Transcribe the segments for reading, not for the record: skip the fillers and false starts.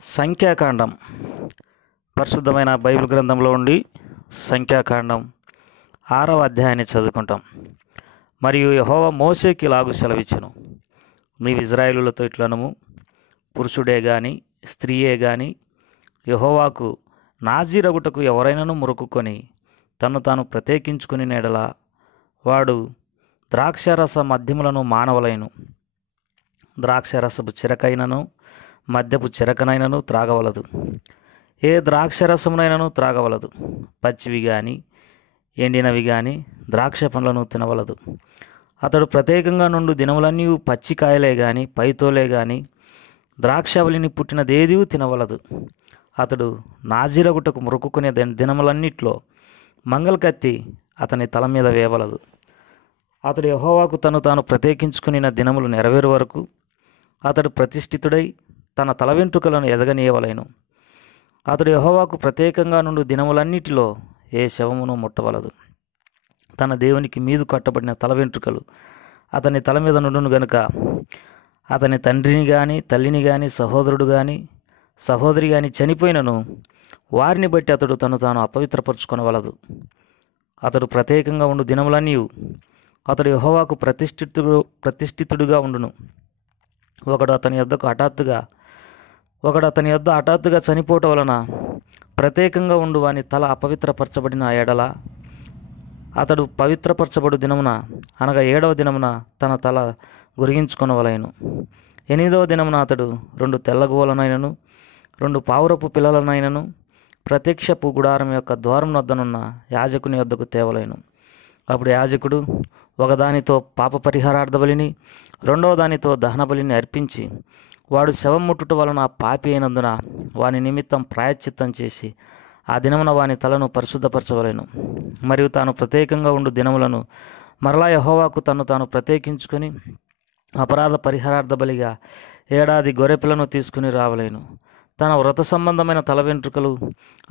సంఖ్యాకాండం పరిశుద్ధమైన బైబిల్ గ్రంథంలో ఉండి సంఖ్యాకాండం 6వ అధ్యాయాన్ని చదువుకుంటాం. మరియు యెహోవా మోషేకి ఇలాగు సెలవిచ్చెను, నీవు ఇశ్రాయేలులతో ఇట్లనము, పురుషుడే గాని స్త్రీయే గాని యెహోవాకు నాజీరగుటకు ఎవరైనాను మొక్కుకొని తన్ను తాను ప్రత్యేకించుకుని నెడల వాడు ద్రాక్షారస మద్యములను మానవలైను. ద్రాక్షరసపు చిరకైనను మద్యపు చిరకనైనను త్రాగవలదు. ఏ ద్రాక్షరసమునైనను త్రాగవలదు. పచ్చివి కానీ ఎండినవి కానీ ద్రాక్ష పండ్లను తినవలదు. అతడు ప్రత్యేకంగా నుండి దినములన్నీ పచ్చికాయలే కానీ పైతోలే కానీ ద్రాక్షవల్లిని పుట్టినదేదీ తినవలదు. అతడు నాజీరగుటకు మొక్కుకునే దినములన్నిట్లో మంగళకత్తి అతని తల మీద వేయవలదు. అతడు యెహోవాకు తాను ప్రత్యేకించుకుని దినములు నెరవేరు వరకు అతడు ప్రతిష్ఠితుడై తన తల వెంట్రుకలను ఎదగనీయవలెను. అతడు యెహోవాకు ప్రత్యేకంగా నుండి దినములన్నిటిలో ఏ శవమును ముట్టవలదు. తన దేవునికి మీదు కట్టబడిన తల వెంట్రుకలు అతని తల మీద నుండును గనుక అతని తండ్రిని కానీ తల్లిని కానీ సహోదరుడు కానీ సహోదరి కానీ చనిపోయినను వారిని బట్టి అతడు తాను అపవిత్రపరచుకొనవలదు. అతడు ప్రత్యేకంగా ఉండు దినములన్నీ అతడు యెహోవాకు ప్రతిష్ఠితుడుగా ఉండును. ఒకడు అతని యొద్ద హఠాత్తుగా చనిపోవటం వలన ప్రత్యేకంగా ఉండు వాని తల అపవిత్రపరచబడిన ఎడల అతడు పవిత్రపరచబడు దినమున అనగా 7వ దినమున తన తల గురిగించుకొనవలెను. 8వ దినమున అతడు 2 తెల్లగోలనైనను 2 పావురపు పిల్లలనైనను ప్రత్యక్షపు గుడారం యొక్క ద్వారం వద్దనున్న యాజకుని వద్దకు తేవలెను. అప్పుడు యాజకుడు ఒకదానితో పాప పరిహారార్థ బలిని 2వ దానితో దహన బలిని అర్పించి వాడు శవం ముట్టుట వలన పాపి అయినందున వాని నిమిత్తం ప్రాయశ్చిత్తం చేసి ఆ దినమున వాని తలను పరిశుద్ధపరచవలెను. మరియు తాను ప్రత్యేకంగా ఉండు దినములను మరలా యెహోవాకు తాను ప్రత్యేకించుకొని అపరాధ పరిహారార్థ బలిగా 7 గొర్రెపిల్లను తీసుకుని రావలేను. తన వ్రత సంబంధమైన తల వెంట్రుకలు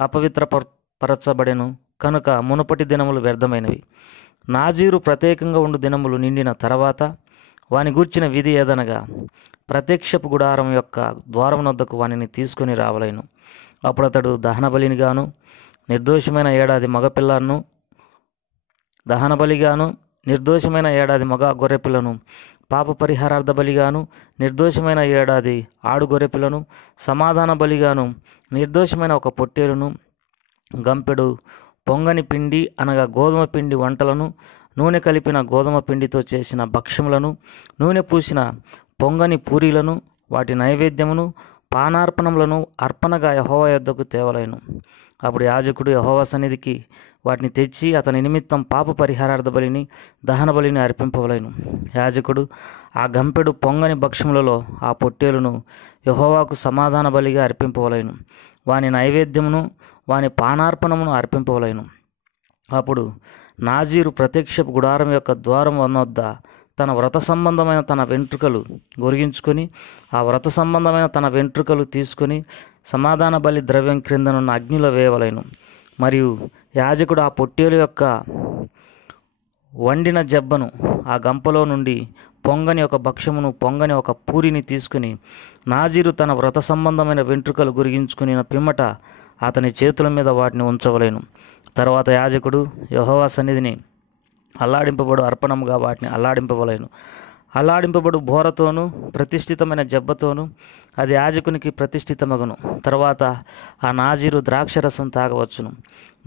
అపవిత్రపరచబడెను కనుక మునుపటి దినములు వ్యర్థమైనవి. నాజీరు ప్రత్యేకంగా ఉండు దినములు నిండిన తర్వాత వాని గూర్చిన విధి ఏదనగా ప్రత్యక్షపు గుడారం యొక్క ద్వారం వద్దకు వానిని తీసుకుని రావలేను. అప్పుడు అతడు దహన బలిని గాను నిర్దోషమైన 7 మగపిల్లను దహన బలిగాను నిర్దోషమైన 7 మగ గొర్రెపిల్లను పాప పరిహారార్థ బలిగాను నిర్దోషమైన 7 ఆడు గొర్రెపిల్లను సమాధాన బలిగాను నిర్దోషమైన 1 పొట్టేలును గంపెడు పొంగని పిండి అనగా గోధుమ పిండి వంటలను నూనె కలిపిన గోధుమ పిండితో చేసిన భక్ష్యములను నూనె పూసిన పొంగని పూరీలను వాటి నైవేద్యమును పానార్పణములను అర్పణగా యెహోవా యొద్దకు తేవలెను. అప్పుడు యాజకుడు యెహోవా సన్నిధికి వాటిని తెచ్చి అతని నిమిత్తం పాప పరిహారార్థ బలిని దహన బలిని అర్పింపవలెను. యాజకుడు ఆ గంపెడు పొంగని భక్ష్యములలో ఆ పొట్టేలును యెహోవాకు సమాధాన బలిగా అర్పింపవలెను. వాని నైవేద్యమును వాని పానార్పణమును అర్పింపవలెను. అప్పుడు నాజీరు ప్రత్యక్షపు గుడారం యొక్క ద్వారం వద్ద తన వ్రత సంబంధమైన తన వెంట్రుకలు గొరిగించుకొని ఆ వ్రత సంబంధమైన తన వెంట్రుకలు తీసుకొని సమాధాన బలి ద్రవ్యం క్రిందనున్న అగ్నిలో వేయవలెను. మరియు యాజకుడు ఆ పొట్టేలు యొక్క వండిన జబ్బను ఆ గంపలో నుండి పొంగని 1 భక్ష్యమును పొంగని 1 పూరిని తీసుకుని నాజీరు తన వ్రత సంబంధమైన వెంట్రుకలు గురిగించుకుని పిమ్మట అతని చేతుల మీద వాటిని ఉంచవలేను. తర్వాత యాజకుడు యెహోవా సన్నిధిని అల్లాడింపబడు అర్పణముగా వాటిని అల్లాడింపవలేను. అల్లాడింపబడు బోరతోనూ ప్రతిష్ఠితమైన జబ్బతోనూ అది యాజకునికి ప్రతిష్ఠితమగును. తర్వాత ఆ నాజీరు ద్రాక్షరసం తాగవచ్చును.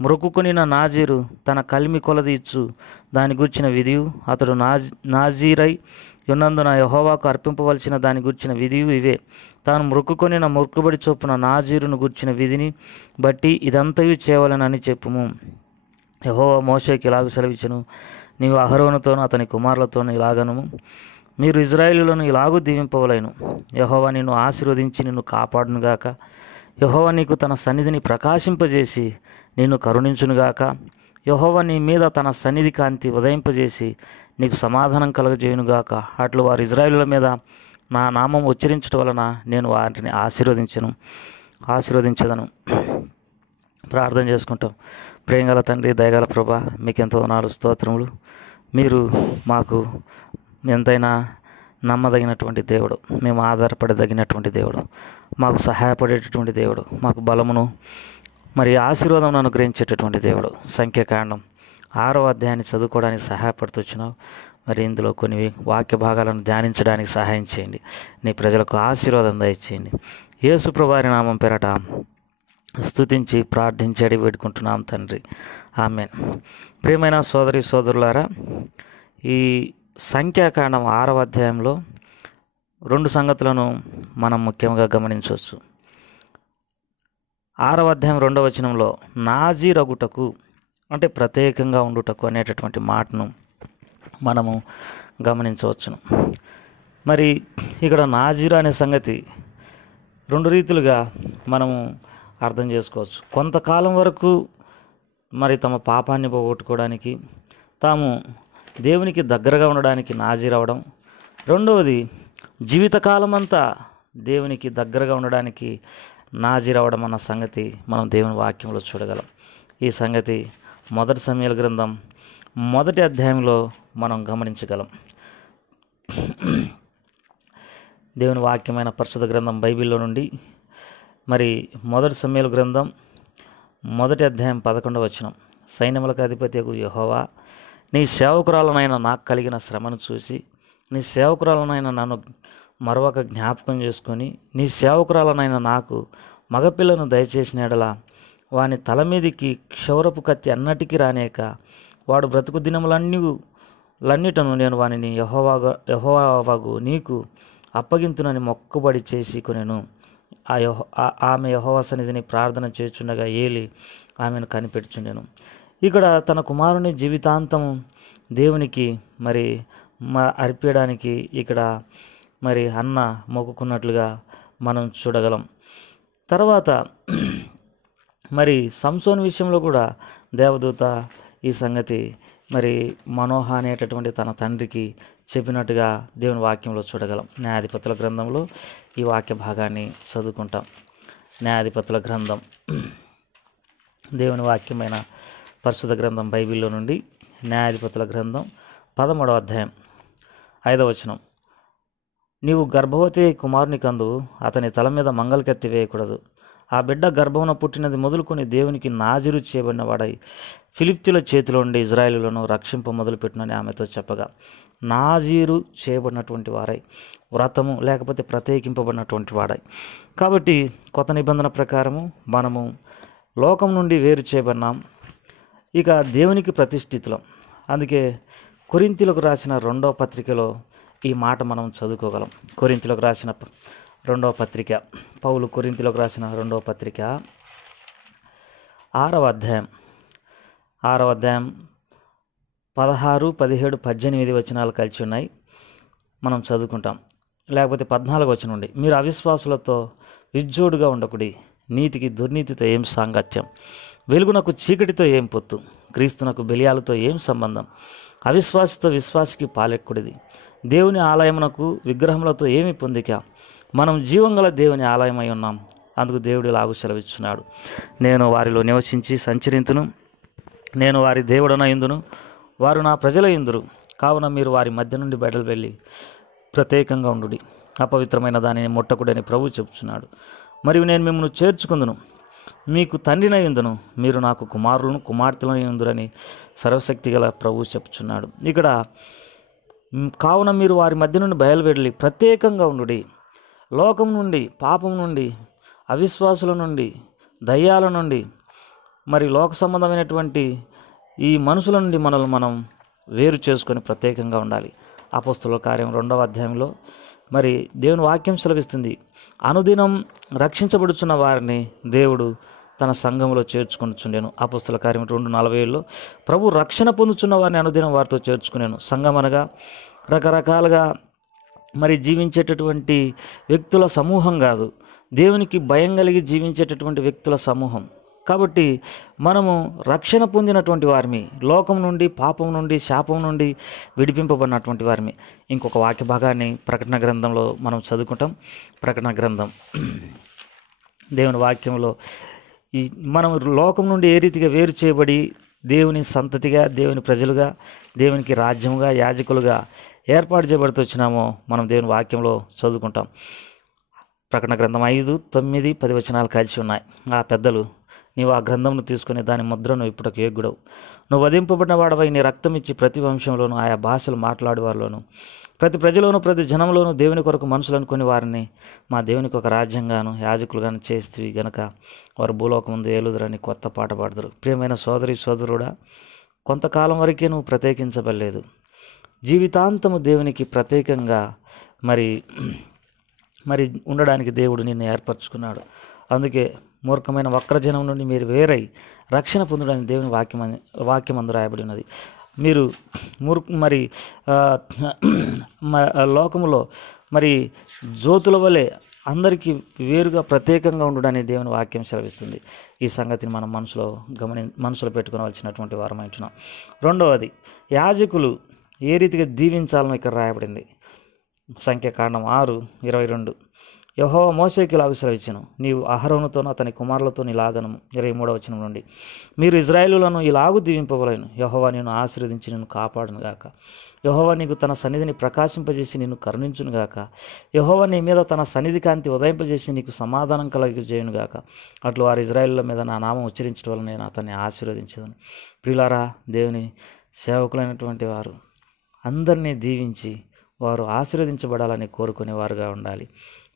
మొక్కుకొనిన నాజీరు తన కలిమి కొలది ఇచ్చు దాని గూర్చిన విధియు అతడు నాజీరై ఉన్నందున యెహోవాకు అర్పింపవలసిన దాని గూర్చిన విధియు ఇవే. తాను మొక్కుకొనిన మొక్కుబడి చొప్పున నాజీరును గూర్చిన విధిని బట్టి ఇదంతయు చేయవలెనని చెప్పుము. యెహోవా మోషేకి ఇలాగ సెలవిచ్చెను, నీవు అహరోనుతోనూ అతని కుమారులతోనూ ఇలాగనుము, మీరు ఇశ్రాయేలులను ఇలాగూ దీవింపవలెను. యెహోవా నిన్ను ఆశీర్వదించి నిన్ను కాపాడునుగాక. యెహోవా నీకు తన సన్నిధిని ప్రకాశింపజేసి నిన్ను కరుణించునుగాక. యెహోవా నీ మీద తన సన్నిధి కాంతి ఉదయింపజేసి నీకు సమాధానం కలుగజేయునుగాక. అట్లు వారు ఇశ్రాయేలుల మీద నా నామం ఉచ్చరించడం వలన నేను వారిని ఆశీర్వదించదను. ప్రార్థన చేసుకుంటాం. ప్రేమగల తండ్రి, దయగల ప్రభా, మీకెంతో 4 స్తోత్రములు. మీరు మాకు ఎంతైనా నమ్మదగినటువంటి దేవుడు, మేము ఆధారపడదగినటువంటి దేవుడు, మాకు సహాయపడేటటువంటి దేవుడు, మాకు బలమును మరి ఆశీర్వాదం అనుగ్రహించేటటువంటి దేవుడు. సంఖ్యాకాండం 6వ అధ్యాయాన్ని చదువుకోవడానికి సహాయపడుతున్నావు. మరి ఇందులో కొన్ని వాక్య భాగాలను ధ్యానించడానికి సహాయం చేయండి. నీ ప్రజలకు ఆశీర్వాదం దయచేయండి. యేసు ప్రభువారి నామం పేరట స్తుతించి ప్రార్థించి అడిగి పెట్టుకుంటున్నాం తండ్రి, ఆమేన్. ప్రియమైన సోదరి సోదరులారా, ఈ సంఖ్యాకాండం 6వ అధ్యాయంలో 2 సంగతులను మనం ముఖ్యంగా గమనించవచ్చు. 6వ అధ్యాయం 2వ వచనంలో నాజీరగుటకు అంటే ప్రత్యేకంగా ఉండుటకు అనేటటువంటి మాటను మనము గమనించవచ్చును. మరి ఇక్కడ నాజీరు అనే సంగతి 2 రీతులుగా మనము అర్థం చేసుకోవచ్చు. కొంతకాలం వరకు మరి తమ పాపాన్ని పోగొట్టుకోవడానికి, తాము దేవునికి దగ్గరగా ఉండడానికి నాజీరవడం. రెండవది, జీవితకాలం అంతా దేవునికి దగ్గరగా ఉండడానికి నాజీరవడం అన్న సంగతి మనం దేవుని వాక్యంలో చూడగలం. ఈ సంగతి 1 సమూయేలు గ్రంథం 1వ అధ్యాయంలో మనం గమనించగలం. దేవుని వాక్యమైన పరిశుద్ధ గ్రంథం బైబిల్లో నుండి మరి 1 సమూయేలు గ్రంథం 1వ అధ్యాయం 11వ వచనం, సైన్యములకు అధిపతియగు యెహోవా, నీ సేవకురాలనైన నాకు కలిగిన శ్రమను చూసి, నీ సేవకురాలనైన నన్ను మరొక జ్ఞాపకం చేసుకొని, నీ సేవకురాలనైన నాకు మగపిల్లను దయచేసిన ఎడల వాని తల మీదికి క్షౌరపు కత్తి అన్నటికీ రానేక వాడు బ్రతుకు దినములన్నిటను నేను వానిని యెహోవాగు నీకు అప్పగింతునని మొక్కుబడి చేసి కొనెను. ఆమె యెహోవా సన్నిధిని ప్రార్థన చేయుచుండగా ఏలి ఆమెను కనిపెట్టుచుండెను. ఇక్కడ తన కుమారుని జీవితాంతం దేవునికి మరి అర్పించడానికి ఇక్కడ మరి అన్న మొక్కుకున్నట్లుగా మనం చూడగలం. తర్వాత మరి సంసోన్ విషయంలో కూడా దేవదూత ఈ సంగతి మరి మనోహ అనేటటువంటి తన తండ్రికి చెప్పినట్టుగా దేవుని వాక్యంలో చూడగలం. న్యాయాధిపతుల గ్రంథంలో ఈ వాక్య భాగాన్ని చదువుకుంటాం. న్యాయాధిపతుల గ్రంథం, దేవుని వాక్యమైన పరిశుద్ధ గ్రంథం బైబిల్లో నుండి న్యాయాధిపతుల గ్రంథం 13వ అధ్యాయం 5వ వచనం, నీవు గర్భవతి కుమారుని కందు అతని తల మీద మంగళకత్తి వేయకూడదు. ఆ బిడ్డ గర్భమున పుట్టినది మొదలుకొని దేవునికి నాజీరు చేయబడిన వాడై ఫిలిప్తీయుల చేతిలో ఉండి ఇజ్రాయేలులను రక్షింప మొదలుపెట్టునని ఆమెతో చెప్పగా, నాజీరు చేయబడినటువంటి వారై, వ్రతము లేకపోతే ప్రత్యేకింపబడినటువంటి వాడై. కాబట్టి కొత్త నిబంధన ప్రకారము మనము లోకం నుండి వేరు చేయబడినాం, ఇక దేవునికి ప్రతిష్ఠితులం. అందుకే కొరింథీయులకు రాసిన 2వ పత్రికలో ఈ మాట మనం చదువుకోగలం. కొరింథీయులకు రాసిన 2వ పత్రిక, పౌలు కొరింథీయులకు రాసిన 2వ పత్రిక 6వ అధ్యాయం 16, 17, 18 వచనాలు కలిసి ఉన్నాయి, మనం చదువుకుంటాం. లేకపోతే 14వ వచనం నుండి, మీరు అవిశ్వాసులతో విజ్జోడుగా ఉండకుడి, నీతికి దుర్నీతితో ఏం సాంగత్యం, వెలుగునకు చీకటితో ఏం పొత్తు, క్రీస్తునకు బెలియాలతో ఏం సంబంధం, అవిశ్వాసితో విశ్వాసికి పాలెక్కుడిది, దేవుని ఆలయమునకు విగ్రహములతో ఏమి పొందిక, మనం జీవంగల దేవుని ఆలయమై ఉన్నాం. అందుకు దేవుడు ఇలాగు సెలవిస్తున్నాడు, నేను వారిలో నివసించి సంచరింతును, నేను వారి దేవుడనయుందును, వారు నా ప్రజలయుందురు. కావున మీరు వారి మధ్య నుండి బయటలు వెళ్ళి ప్రత్యేకంగా ఉండుడి, అపవిత్రమైన దానిని ముట్టకుడని ప్రభువు చెప్తున్నాడు. మరియు నేను మిమ్మల్ని చేర్చుకుందును, మీకు తండ్రినయుందును, మీరు నాకు కుమారులను కుమార్తెలయుందురని సర్వశక్తి గల ప్రభువు చెప్తున్నాడు. ఇక్కడ కావున మీరు వారి మధ్య నుండి బయలువెళ్ళి ప్రత్యేకంగా ఉండుడి, లోకం నుండి, పాపం నుండి, అవిశ్వాసుల నుండి, దయ్యాల నుండి, మరి లోక సంబంధమైనటువంటి ఈ మనుషుల నుండి మనల్ని మనం వేరు చేసుకొని ప్రత్యేకంగా ఉండాలి. అపోస్తలుల కార్యం 2వ అధ్యాయంలో మరి దేవుని వాక్యం సెలవిస్తుంది, అనుదినం రక్షించబడుచున్న వారిని దేవుడు తన సంఘంలో చేర్చుకొనిచుండెను. అపోస్తలుల కార్యం 2:47లో ప్రభు రక్షణ పొందుచున్న వారిని అనుదినం వారితో చేర్చుకునేను. సంఘం అనగా రకరకాలుగా మరి జీవించేటటువంటి వ్యక్తుల సమూహం కాదు, దేవునికి భయం కలిగి జీవించేటటువంటి వ్యక్తుల సమూహం. కాబట్టి మనము రక్షణ పొందినటువంటి వారిని, లోకం నుండి, పాపం నుండి, శాపం నుండి విడిపింపబడినటువంటి వారిని. ఇంకొక వాక్య భాగాన్ని ప్రకటన గ్రంథంలో మనం చదువుకుంటాం. ప్రకటన గ్రంథం దేవుని వాక్యంలో ఈ మనం లోకం నుండి ఏ రీతిగా వేరు చేయబడి దేవుని సంతతిగా, దేవుని ప్రజలుగా, దేవునికి రాజ్యముగా, యాజకులుగా ఏర్పాటు చేయబడుతూ వచ్చినామో మనం దేవుని వాక్యంలో చదువుకుంటాం. ప్రకటన గ్రంథం 5, 9, 10 వచనాలు కలిసి ఉన్నాయి. ఆ పెద్దలు, నీవు ఆ గ్రంథంను తీసుకుని దాని ముద్రను ఇప్పుడకు యోగ్యుడవు, నువ్వు వధింపబడిన వాడవై నీ రక్తం ఇచ్చి ప్రతి వంశంలోనూ ఆయా భాషలు మాట్లాడేవారిలోను ప్రతి ప్రజలోను ప్రతి జనంలోనూ దేవుని కొరకు మనుషులు అనుకుని వారిని మా దేవునికి ఒక రాజ్యంగాను యాజకులుగాను చేస్తేవి గనక వారు భూలోకం ముందు ఏలుదురని కొత్త పాట పాడదురు. ప్రియమైన సోదరి సోదరుడా, కొంతకాలం వరకే నువ్వు ప్రత్యేకించబడలేదు. జీవితాంతము దేవునికి ప్రత్యేకంగా మరి ఉండడానికి దేవుడు నిన్ను ఏర్పరచుకున్నాడు. అందుకే మూర్ఖమైన వక్రజనం నుండి మీరు వేరై రక్షణ పొందడానికి దేవుని వాక్యమందు రాయబడి ఉన్నది. మీరు లోకములో జ్యోతుల వలె అందరికీ వేరుగా ప్రత్యేకంగా ఉండడానికి దేవుని వాక్యం సెలవిస్తుంది. ఈ సంగతిని మనం మనసులో పెట్టుకోవాల్సినటువంటి వారం అంటున్నాం. రెండవది, యాజకులు ఏ రీతిగా దీవించాలని ఇక్కడ రాయబడింది. సంఖ్యాకాండం 6:22. యెహోవా మోషేకి ఇలాగ సెలవిచ్చెను, నీవు అహరోనుతోనూ అతని కుమారులతో ఇలాగను. 23వ వచనం నుండి, మీరు ఇశ్రాయేలులను ఇలాగూ దీవింపవలెను, యెహోవా నిన్ను ఆశీర్వదించి నిన్ను కాపాడును గాక, యెహోవా నీకు తన సన్నిధిని ప్రకాశింపజేసి నిన్ను కరుణించును గాక, యెహోవా నీ మీద తన సన్నిధి కాంతి ఉదయింపజేసి నీకు సమాధానం కలుగజేయును గాక. అట్లు వారు ఇశ్రాయేలుల మీద నా నామం ఉచ్చరించడం వల్ల నేను అతన్ని ఆశీర్వదించదను. ప్రియులారా, దేవుని సేవకులైనటువంటి వారు అందరినీ దీవించి వారు ఆశీర్వదించబడాలని కోరుకునేవారుగా ఉండాలి.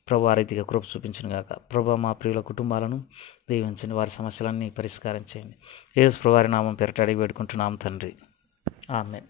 ప్రభు ఆ రీతిగా కృప చూపించును గాక. ప్రభు మా ప్రియుల కుటుంబాలను దీవించండి, వారి సమస్యలన్నీ పరిష్కారం చేయండి. యేసు ప్రభువారి నామం పేరిట అడిగి వేడుకుంటున్నాం తండ్రి, ఆమేన్.